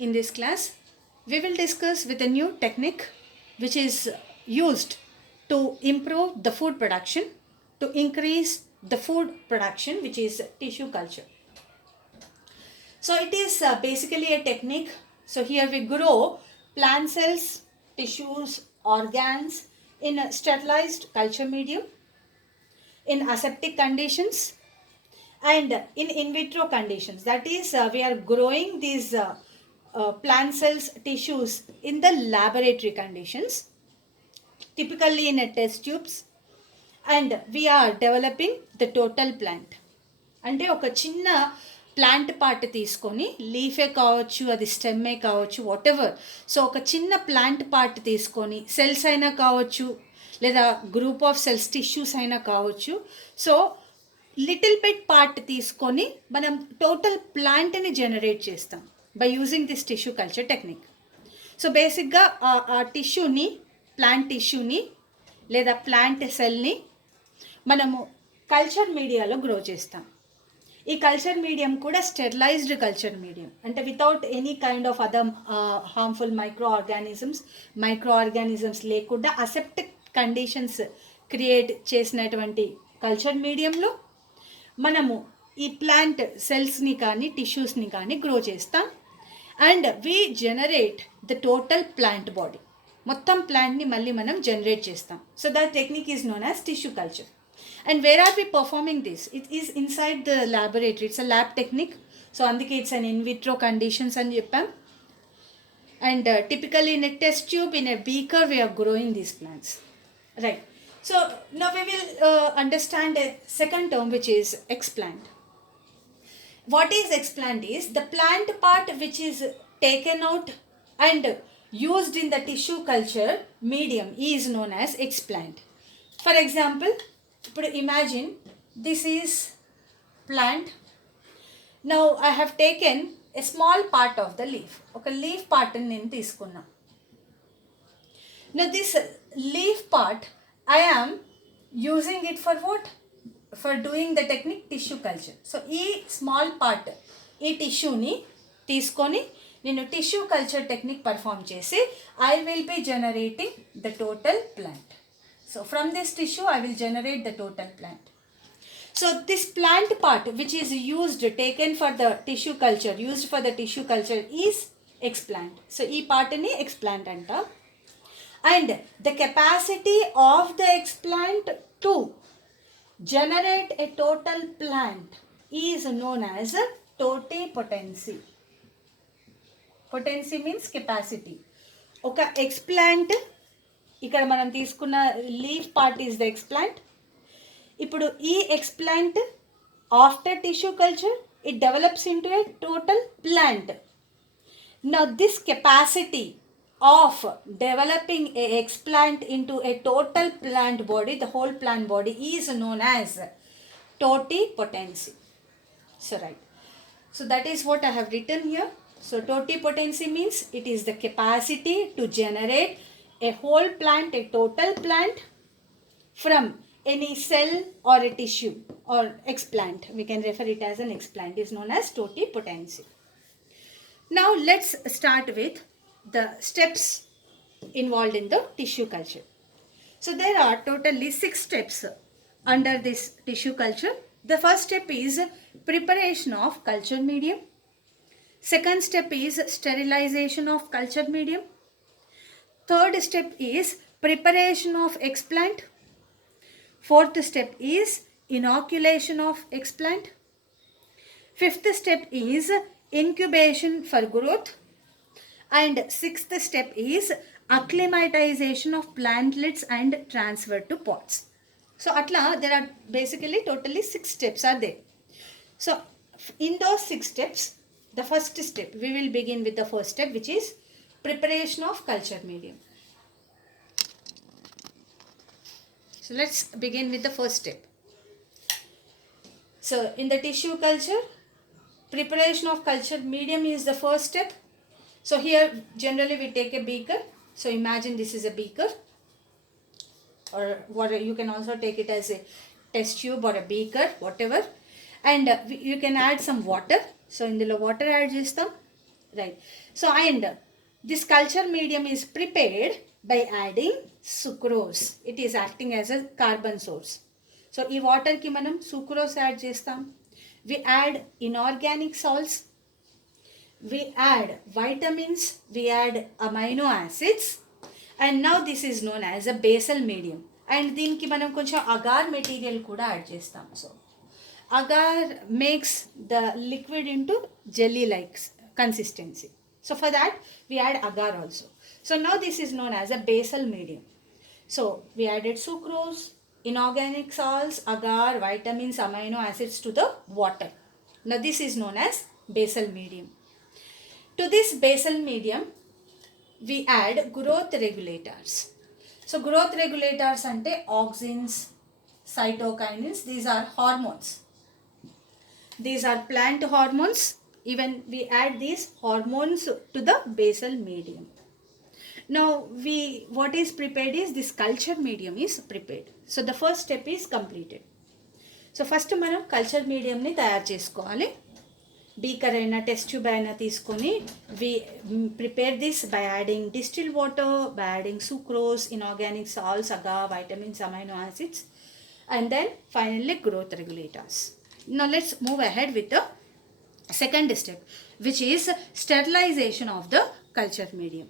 In this class, we will discuss with a new technique which is used to improve the food production, to increase the food production, which is tissue culture. So it is basically a technique. So here we grow plant cells, tissues, organs in a sterilized culture medium, in aseptic conditions, and in vitro conditions. That is, we are growing these plant cells, tissues in the laboratory conditions, typically in a test tubes, and we are developing the total plant. అంటే ఒక చిన్న plant part తీసుకొని, లీఫే కావచ్చు, అది స్టెమ్మే కావచ్చు, what ever. So ఒక చిన్న plant part తీసుకొని, సెల్స్ అయినా కావచ్చు, లేదా గ్రూప్ ఆఫ్ సెల్స్, టిష్యూస్ అయినా కావచ్చు. సో లిటిల్ బిట్ పార్ట్ తీసుకొని మనం టోటల్ ప్లాంట్ని జనరేట్ చేస్తాం by using this tissue culture technique. So బేసిక్గా ఆ టిష్యూని, ప్లాంట్ టిష్యూని లేదా ప్లాంట్ సెల్ని మనము కల్చర్ మీడియాలో గ్రో చేస్తాం. ఈ కల్చర్ మీడియం కూడా స్టెరిలైజ్డ్ కల్చర్ మీడియం, అంటే without any kind of other harmful micro organisms లేకుండా అసెప్టిక్ కండిషన్స్ క్రియేట్ చేసినటువంటి కల్చర్ మీడియంలో మనము ఈ ప్లాంట్ సెల్స్ని కానీ టిష్యూస్ని కానీ గ్రో చేస్తాం. And we generate the total plant body, మొత్తం ప్లాంట్ని మళ్ళీ మనం జనరేట్ చేస్తాం. So that technique is known as tissue culture. And where are we performing this? It is inside the laboratory. It's a lab technique. So అందుకే it's an in vitro conditions అని చెప్పాం. And typically in a test tube, in a beaker, we are growing these plants. Right. So now we will understand a second term, which is explant. What is explant is the plant part which is taken out and used in the tissue culture medium is known as explant. For example, ఇప్పుడు imagine this is plant. Now I have taken a small part of the leaf. ఒక leaf part ని నేను తీసుకున్నా. Now this leaf part I am using it for what? For doing the technique tissue culture. So ఈ small part, ఈ టిష్యూని తీసుకొని నేను tissue culture technique perform చేసి I will be generating the total plant. So from this tissue I will generate the total plant. So this plant part which is taken for the tissue culture, used for the tissue culture is explant. So ee part ni explant anta. And the capacity of the explant to generate a total plant is known as totipotency. Potency means capacity. Oka explant, ఇక్కడ మనం తీసుకున్న leaf part is the explant. ఇప్పుడు ఈ explant after tissue culture it develops into a total plant. Now this capacity of developing A explant into a total plant body, the whole plant body is known as totipotency. So right. So that is what I have written here. So totipotency means it is the capacity to generate a whole plant, a total plant from any cell or a tissue or explant. We can refer it as an explant. Is known as totipotency. Now let's start with the steps involved in the tissue culture. So there are totally 6 steps under this tissue culture. The first step is preparation of culture medium. Second step is sterilization of culture medium. Third step is preparation of explant. Fourth step is inoculation of explant. Fifth step is incubation for growth. And sixth step is acclimatization of plantlets and transfer to pots. So atla there are basically totally 6 steps are there. So in those 6 steps, the first step, we will begin with the first step, which is preparation of culture medium. So let's begin with the first step. So in the tissue culture, preparation of culture medium is the first step. So here generally we take a beaker. So imagine this is a beaker, or what you can also take it as a test tube or a beaker, whatever. And you can add some water. So ఇందులో water add చేస్తాం. Right. So, and this culture medium is prepared by adding sucrose. It is acting as a carbon source. So, ఈ వాటర్కి మనం sucrose add చేస్తాం. We add inorganic salts. We add vitamins. We add amino acids. And now this is known as a basal medium. And దీనికి మనం కొంచెం agar material కూడా add చేస్తాం. So agar makes the liquid into jelly like consistency. So for that we add agar also. So now this is known as a basal medium. So we added sucrose, inorganic salts, agar, vitamins, amino acids to the water. Now this is known as basal medium. To this basal medium we add growth regulators. So growth regulators ante auxins, cytokinins, these are hormones. These are plant hormones. Even we add these hormones to the basal medium. Now what is prepared is this culture medium is prepared. So the first step is completed. So first మనం culture మీడియంని తయారు చేసుకోవాలి. Beaker అయినా test tube అయినా తీసుకొని we prepare this by adding distilled water, by adding sucrose, inorganic salts, agar, vitamins, amino acids, and then finally growth regulators. Now let's move ahead with the second step, which is sterilization of the culture medium.